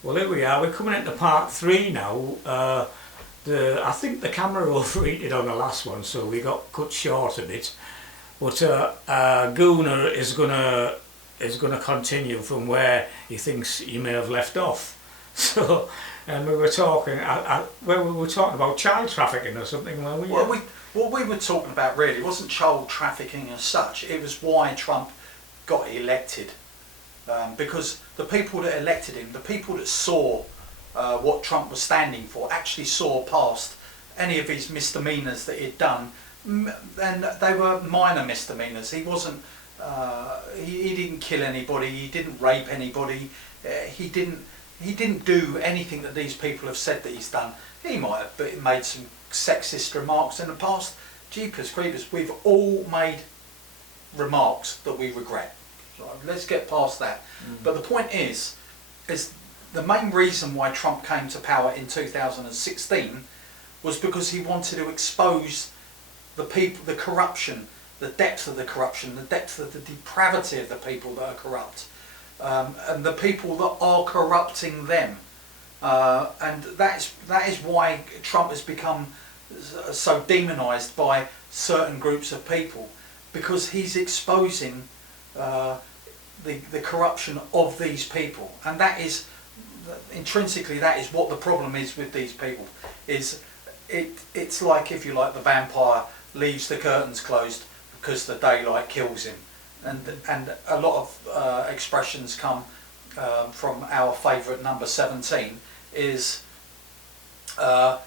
Well, here we are. We're coming into part three now. I think the camera overheated on the last one, so we got cut short a bit. But Gooner is gonna continue from where he thinks he may have left off. So, and we were talking. Well, we were talking about child trafficking or something, weren't we? Well, what we were talking about really wasn't child trafficking as such. It was why Trump got elected. Because the people that elected him, the people that saw what Trump was standing for, actually saw past any of his misdemeanours that he'd done, and they were minor misdemeanours. He wasn't, he didn't kill anybody, he didn't rape anybody, he didn't do anything that these people have said that he's done. He might have made some sexist remarks in the past. Jeepers creepers, we've all made remarks that we regret. So let's get past that. But the point is the main reason why Trump came to power in 2016 was because he wanted to expose the people, the corruption, the depth of the corruption, the depth of the depravity of the people that are corrupt, and the people that are corrupting them. And that is why Trump has become so demonised by certain groups of people, because he's exposing the corruption of these people, and that is intrinsically that is what the problem is with these people. It's like, if you like, the vampire leaves the curtains closed because the daylight kills him, and a lot of expressions come from our favourite number 17 is a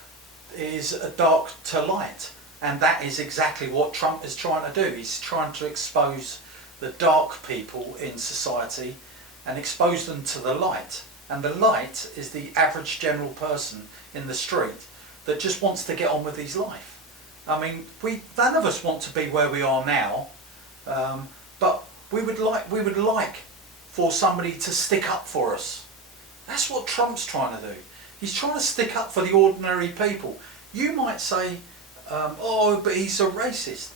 dark to light, and that is exactly what Trump is trying to do. He's trying to expose the dark people in society and expose them to the light. And the light is the average general person in the street that just wants to get on with his life. I mean, none of us want to be where we are now, but we would like for somebody to stick up for us. That's what Trump's trying to do. He's trying to stick up for the ordinary people. You might say, oh, but he's a racist.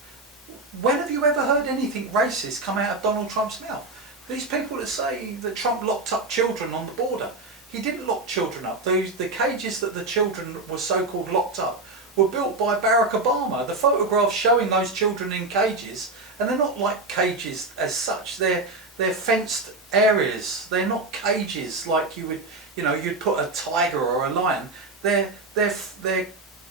When have you ever heard anything racist come out of Donald Trump's mouth? These people that say that Trump locked up children on the border, he didn't lock children up. The cages that the children were so-called locked up were built by Barack Obama. The photographs showing those children in cages, and they're not like cages as such. They're fenced areas. They're not cages like you would, you'd put a tiger or a lion. They're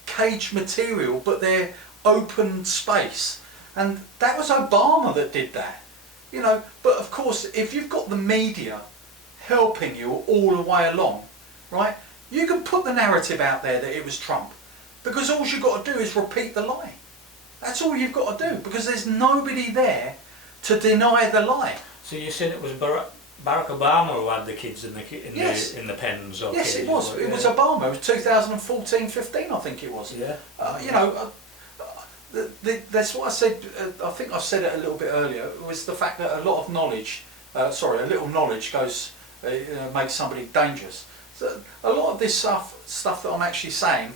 cage material, but they're open space. And that was Obama that did that, but of course, if you've got the media helping you all the way along, right, you can put the narrative out there that it was Trump, because all you've got to do is repeat the lie. That's all you've got to do, because there's nobody there to deny the lie. So you said it was Barack Obama who had the kids in the Yes. in the pens? Or Yes, cages, it was. It was Obama. It was 2014-15, I think it was. Yeah. That's what I said. I think I said it a little bit earlier. It was the fact that a little knowledge goes makes somebody dangerous. So a lot of this stuff that I'm actually saying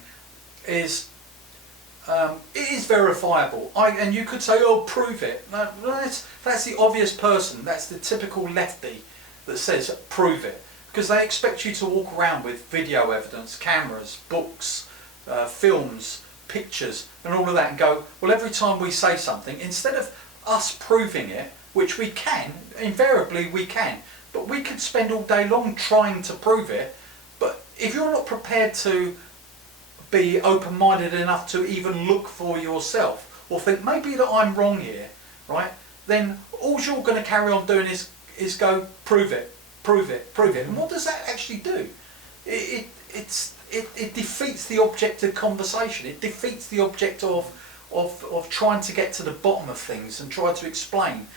is it is verifiable. And you could say, oh, prove it. No, that's the obvious person. That's the typical lefty that says prove it, because they expect you to walk around with video evidence, cameras, books, films, pictures and all of that, and go, well, every time we say something, instead of us proving it, which we can, invariably we can, but we could spend all day long trying to prove it, but if you're not prepared to be open-minded enough to even look for yourself or think maybe that I'm wrong here, right, then all you're going to carry on doing is go prove it, prove it, prove it. And what does that actually do? It defeats the object of conversation. It defeats the object of trying to get to the bottom of things and try to explain.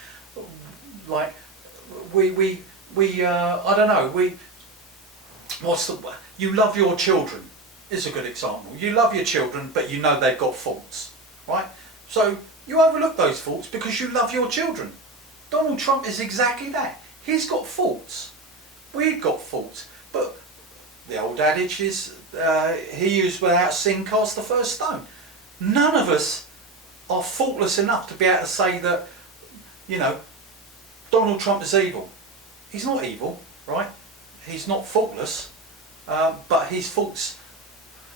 Like I don't know. You love your children is a good example. You love your children, but you know they've got faults, right? So you overlook those faults because you love your children. Donald Trump is exactly that. He's got faults. We've got faults, but the old adage is, he who's without sin cast the first stone. None of us are faultless enough to be able to say that, Donald Trump is evil. He's not evil, right? He's not faultless. But his faults,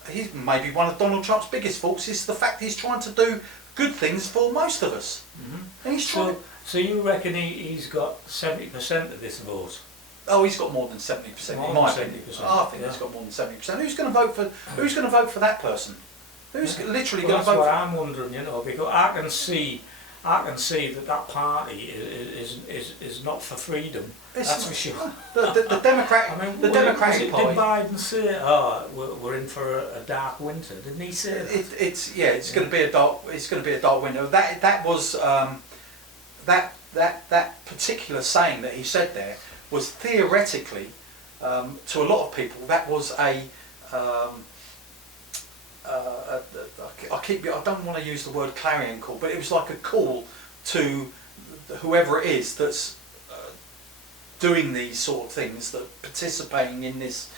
he's maybe one of Donald Trump's biggest faults, is the fact he's trying to do good things for most of us. And he's trying. So you reckon he's got 70% of this vote? Oh, he's got more than 70%. In my opinion, I think he's got more than 70%. Who's going to vote for? Who's going to vote for that person? Who's literally going to vote? That's what I'm wondering, you know, because I can see that party is not for freedom. That's for sure. The Democratic Party. Did Biden say, "Oh, we're in for a dark winter"? Didn't he say that? It's going to be a dark. It's going to be a dark winter. That was that particular saying that he said there was theoretically, to a lot of people, that was I don't want to use the word clarion call, but it was like a call to whoever it is that's doing these sort of things, that participating in this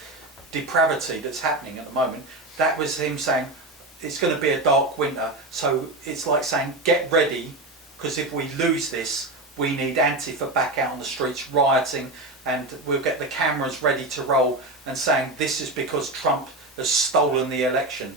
depravity that's happening at the moment. That was him saying it's going to be a dark winter. So it's like saying get ready, because if we lose this, we need Antifa back out on the streets rioting, and we'll get the cameras ready to roll and saying this is because Trump has stolen the election.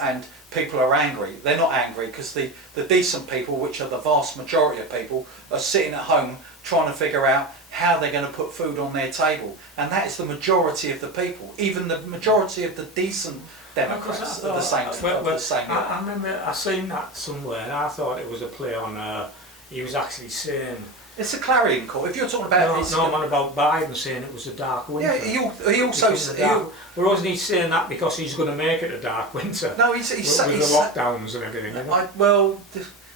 And people are angry. They're not angry because the decent people, which are the vast majority of people, are sitting at home trying to figure out how they're going to put food on their table. And that is the majority of the people. Even the majority of the decent Democrats are the same. I remember I seen that somewhere and I thought it was a play on, he was actually saying... It's a clarion call. If you're talking about... No, man, about Biden saying it was a dark winter. Yeah, he also... Well, wasn't he saying that because he's going to make it a dark winter? No, he's with the lockdowns and everything. Well,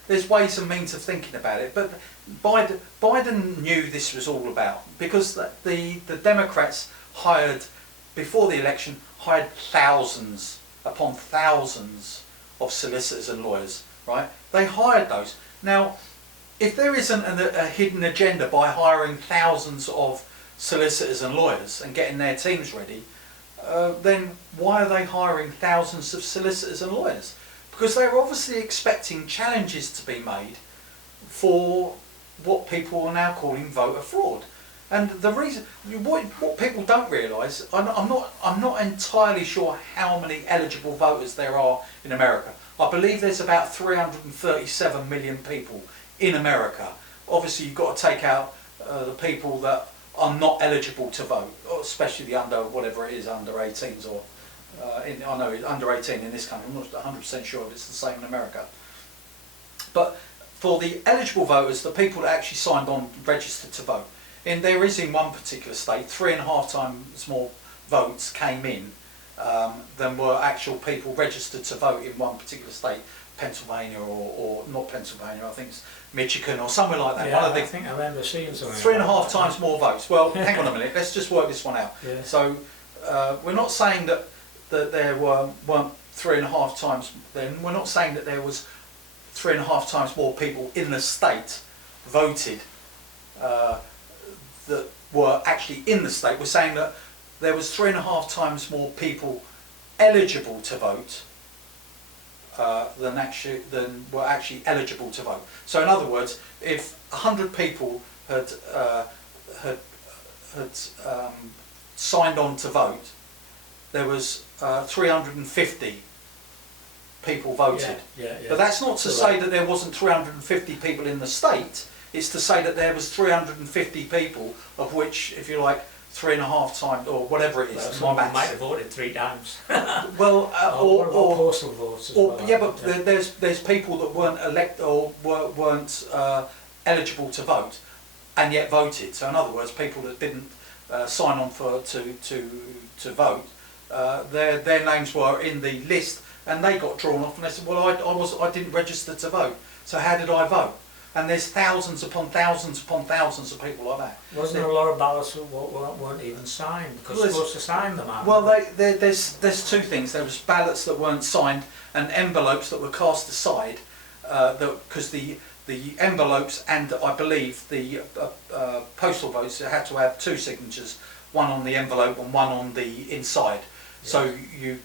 there's ways and means of thinking about it, but Biden knew this was all about, because the Democrats hired, before the election, hired thousands upon thousands of solicitors and lawyers, right? They hired those. Now, if there isn't a hidden agenda by hiring thousands of solicitors and lawyers and getting their teams ready, then why are they hiring thousands of solicitors and lawyers? Because they're obviously expecting challenges to be made for what people are now calling voter fraud. And the reason, what people don't realise, I'm not entirely sure how many eligible voters there are in America. I believe there's about 337 million people in America. Obviously you've got to take out the people that are not eligible to vote, especially the under 18s, or I know under 18 in this country. I'm not 100% sure if it's the same in America. But for the eligible voters, the people that actually signed on, registered to vote, and there is in one particular state 3.5 times more votes came in than were actual people registered to vote in one particular state, Pennsylvania or not Pennsylvania, I think it's Michigan or somewhere like that. Yeah, I think I remember seeing something. 3.5 times more votes. Well, hang on a minute, let's just work this one out. Yeah. So we're not saying that there weren't 3.5 times, then we're not saying that there was 3.5 times more people in the state voted that were actually in the state. We're saying that there was 3.5 times more people eligible to vote than were actually eligible to vote. So in other words, if 100 people had signed on to vote, there was 350 people voted. Yeah. But that's not to say that there wasn't 350 people in the state. It's to say that there was 350 people, of which, if you like, 3.5 times, or whatever it is. Well, some might have voted 3 times. Well, or postal votes as well. Yeah, but there's people that weren't elected or weren't eligible to vote, and yet voted. So in other words, people that didn't sign on to vote, their names were in the list, and they got drawn off, and they said, well, I didn't register to vote, so how did I vote? And there's thousands upon thousands upon thousands of people like that. Wasn't there a lot of ballots that weren't even signed, because you're supposed to sign them out? Well, there's two things. There was ballots that weren't signed and envelopes that were cast aside, because the envelopes and I believe the postal votes had to have 2 signatures, one on the envelope and one on the inside. Yeah. So you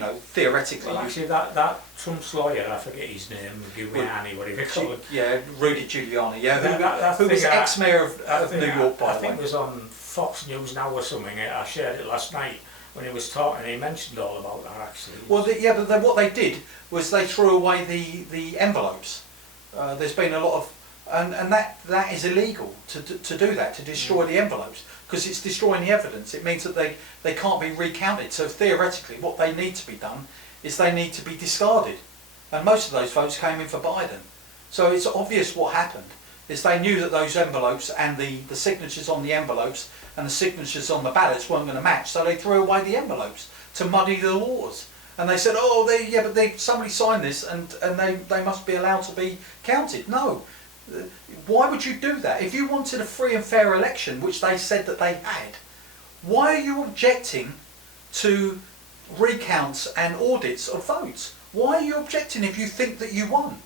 know, theoretically. Well, actually, that Trump's lawyer, I forget his name, Giuliani, whatever you call it. Yeah, Rudy Giuliani. Yeah, who was thing, ex-mayor of New York, by the way. I think it was on Fox News Now or something. I shared it last night. when he was talking, he mentioned all about that actually. Well, but what they did was they threw away the envelopes. There's been a lot of, and that is illegal to do that, to destroy the envelopes, because it's destroying the evidence. It means that they can't be recounted. So theoretically, what they need to be done is they need to be discarded. And most of those votes came in for Biden. So it's obvious what happened is they knew that those envelopes and the signatures on the envelopes and the signatures on the ballots weren't going to match, so they threw away the envelopes to muddy the waters. And they said, oh, somebody signed this and they must be allowed to be counted. No. Why would you do that? If you wanted a free and fair election, which they said that they had, why are you objecting to recounts and audits of votes? Why are you objecting if you think that you won?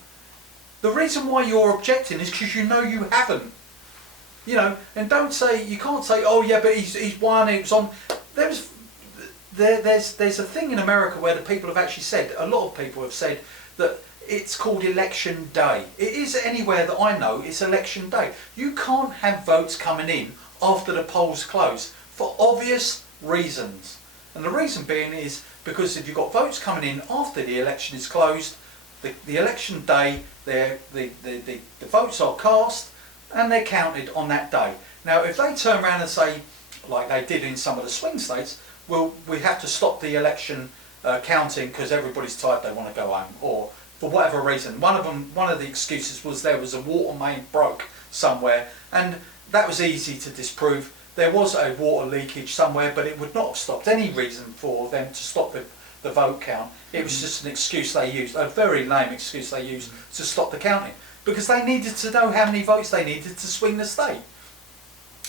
The reason why you're objecting is because you know you haven't. You know, and you can't say, oh yeah, but he's won, it was on. There's a thing in America where the people have actually said, a lot of people have said that it's called election day. It is anywhere that I know, it's election day. You can't have votes coming in after the polls close for obvious reasons. And the reason being is because if you've got votes coming in after the election is closed, the election day, the votes are cast and they're counted on that day. Now, if they turn around and say, like they did in some of the swing states, well, we have to stop the election counting because everybody's tired, they want to go home, or for whatever reason. One of the excuses was there was a water main broke somewhere, and that was easy to disprove. There was a water leakage somewhere, but it would not have stopped any reason for them to stop the vote count. It was just an excuse they used, a very lame excuse they used to stop the counting, because they needed to know how many votes they needed to swing the state.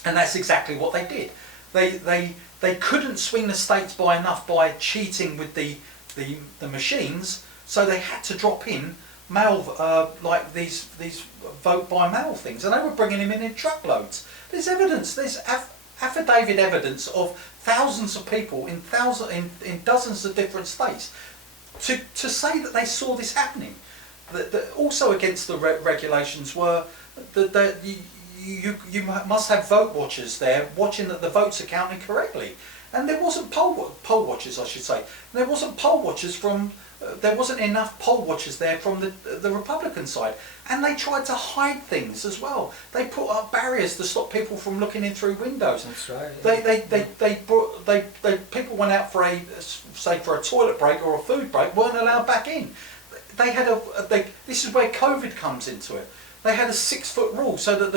And that's exactly what they did. They couldn't swing the states by enough by cheating with the machines, so they had to drop in mail, like these vote by mail things, and they were bringing them in truckloads. There's evidence, there's affidavit evidence of thousands of people in dozens of different states to say that they saw this happening. Also against the regulations were that you must have vote watchers there watching that the votes are counted correctly, and there wasn't poll watchers, I should say. There wasn't poll watchers from. There wasn't enough poll watchers there from the Republican side, and they tried to hide things as well. They put up barriers to stop people from looking in through windows. That's right. Yeah. People went out for a toilet break or a food break, weren't allowed back in. They had this is where COVID comes into it. They had a 6-foot rule so that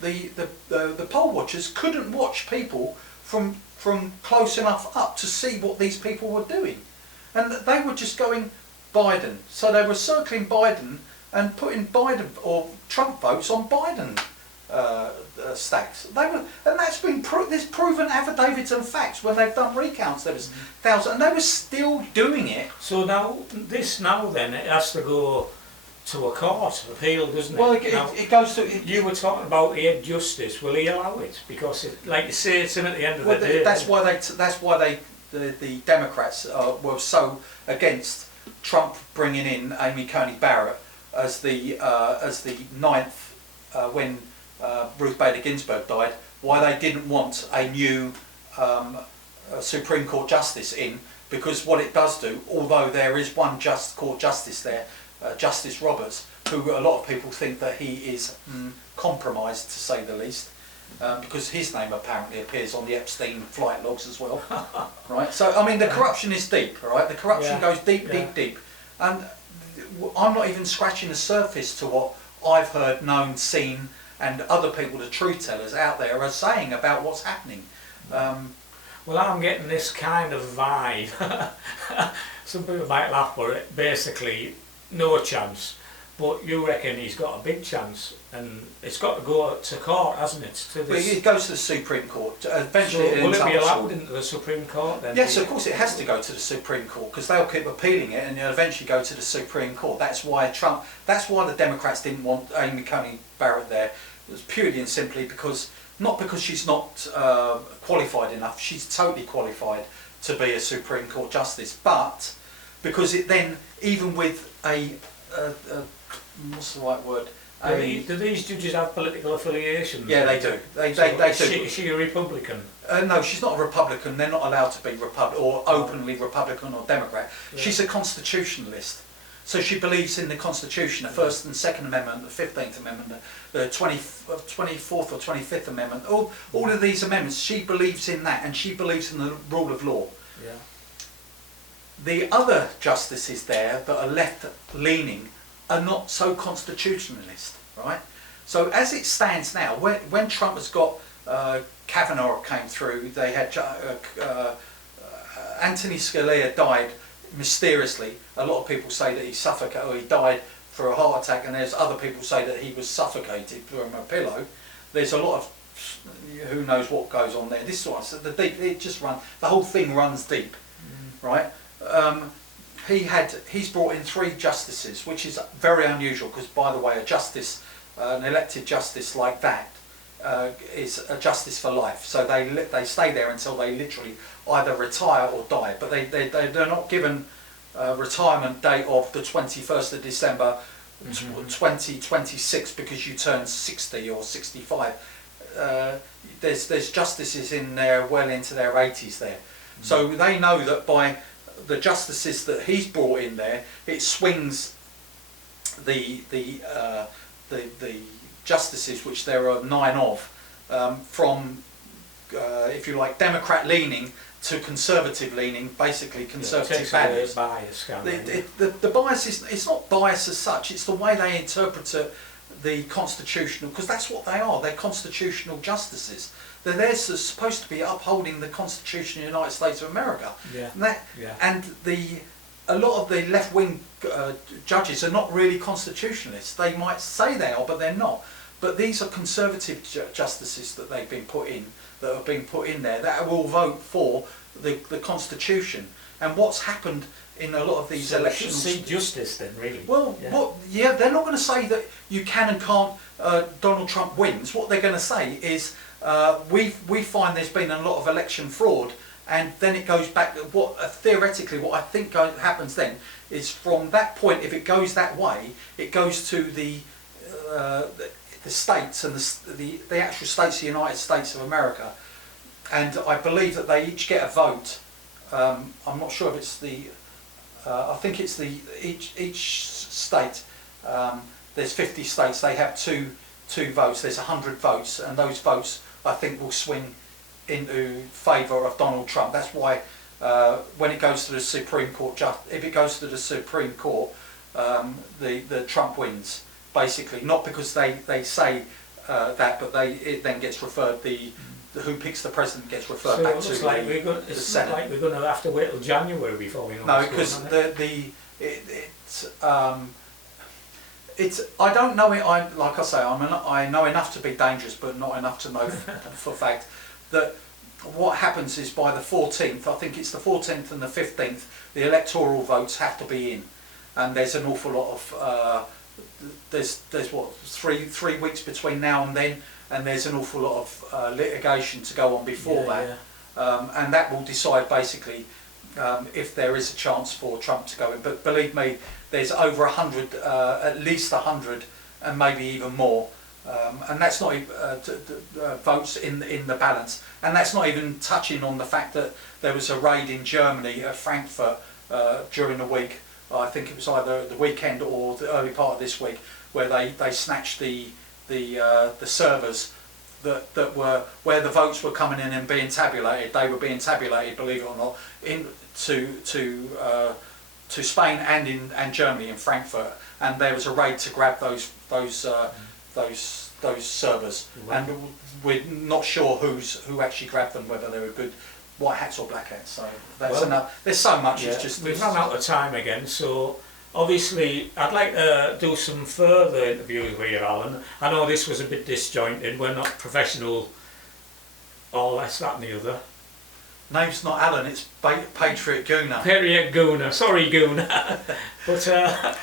the poll watchers couldn't watch people from close enough up to see what these people were doing. And they were just going Biden. So they were circling Biden and putting Biden or Trump votes on Biden stacks. And that's been there's proven affidavits and facts when they've done recounts. There was thousands, and they were still doing it. So now then it has to go to a court appeal, doesn't it? Well, it goes to. You were talking about the head justice. Will he allow it? Because, like you say, it's in at the end of the day. That's why the Democrats were so against Trump bringing in Amy Coney Barrett as the ninth when Ruth Bader Ginsburg died. Why they didn't want a new Supreme Court justice in, because what it does do, although there is one court justice there, Justice Roberts, who a lot of people think that he is compromised, to say the least. Because his name apparently appears on the Epstein flight logs as well, right? So I mean, the corruption is deep, right? The corruption goes deep, deep, and I'm not even scratching the surface to what I've heard, known, seen, and other people, the truth tellers out there, are saying about what's happening. Well, I'm getting this kind of vibe. Some people might laugh, but basically, no chance. But you reckon he's got a big chance, and it's got to go to court, hasn't it? Well, it goes to the Supreme Court. Eventually, so will it be allowed into the Supreme Court then? Yes, of course it has to go to the Supreme Court, because they'll keep appealing it, and it'll eventually go to the Supreme Court. That's why the Democrats didn't want Amy Coney Barrett there. It was purely and simply not because she's not qualified enough. She's totally qualified to be a Supreme Court justice, but because it then, even with a what's the right word? Do these judges have political affiliations? Yeah, they do. They do. Is she a Republican? No, she's not a Republican. They're not allowed to be or openly Republican or Democrat. Yeah. She's a constitutionalist. So she believes in the Constitution, the First and Second Amendment, the 15th Amendment, the 24th or 25th Amendment, all of these amendments, she believes in that, and she believes in the rule of law. Yeah. The other justices there that are left-leaning are not so constitutionalist, right? So as it stands now, when Trump has got Kavanaugh came through, they had Anthony Scalia died mysteriously. A lot of people say that he suffocated, or he died for a heart attack, and there's other people say that he was suffocated from a pillow. There's a lot of who knows what goes on there. This sort of the whole thing runs deep, right? He's brought in 3 justices, which is very unusual because, by the way, an elected justice like that is a justice for life. So they stay there until they literally either retire or die. But they're not given a retirement date of the 21st of December 2026 because you turn 60 or 65. There's justices in there well into their 80s there. So they know that by the justices that he's brought in there, it swings the justices, which there are 9 of, from if you like, Democrat leaning to conservative leaning, basically conservative values. Bias, the bias it's not bias as such, it's the way they interpret the constitutional, because that's what they are. They're constitutional justices. They're supposed to be upholding the Constitution of the United States of America. And a lot of the left-wing judges are not really constitutionalists. They might say they are, but they're not. But these are conservative justices that they've been put in, that have been put in there, that will vote for the Constitution. And what's happened in a lot of these elections... See justice then, really. Well, they're not going to say that you can and can't, Donald Trump wins. What they're going to say is, we find there's been a lot of election fraud, and then it goes back to theoretically what I think happens then is, from that point, if it goes that way, it goes to the states and the actual states of the United States of America, and I believe that they each get a vote. I'm not sure if it's I think it's each state. There's 50 states. They have two votes. There's 100 votes, and those votes I think will swing into favour of Donald Trump. That's why when it goes to the Supreme Court, if it goes to the Supreme Court, the Trump wins. Basically, not because they say that, but it then gets referred. Who picks the president gets referred back to the Senate. It's like we're going to have to wait till January before we know. No, because I don't know it. Like I say, I know enough to be dangerous, but not enough to know for fact that what happens is by the 14th. I think it's the 14th and the 15th. The electoral votes have to be in, and there's an awful lot of. There's what 3 weeks between now and then, and there's an awful lot of litigation to go on before that. And that will decide basically if there is a chance for Trump to go in. But believe me, there's over 100, at least 100, and maybe even more, and that's not votes in the balance, and that's not even touching on the fact that there was a raid in Germany at Frankfurt during the week. I think it was either the weekend or the early part of this week, where they snatched the servers that were where the votes were coming in and being tabulated. They were being tabulated, believe it or not, to Spain and Germany in Frankfurt, and there was a raid to grab those servers. Wow. And we're not sure who actually grabbed them, whether they were good white hats or black hats. So that's enough. There's so much. Yeah, it's just we've run out of time again. So obviously, I'd like to do some further interviews with you, Alan. I know this was a bit disjointed. We're not professional. All this, that, and the other. Name's not Alan, it's Patriot Gooner. Patriot Gooner, sorry Gooner. But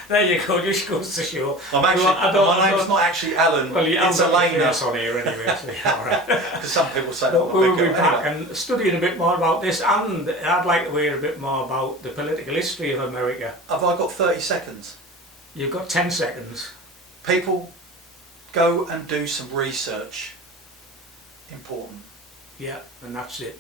there you go, just goes to show. My name's not actually Alan, well, it's Elena. On here anyway, so right. Because some people say that. We'll be back and studying a bit more about this, and I'd like to hear a bit more about the political history of America. Have I got 30 seconds? You've got 10 seconds. People, go and do some research. Important. Yeah, and that's it.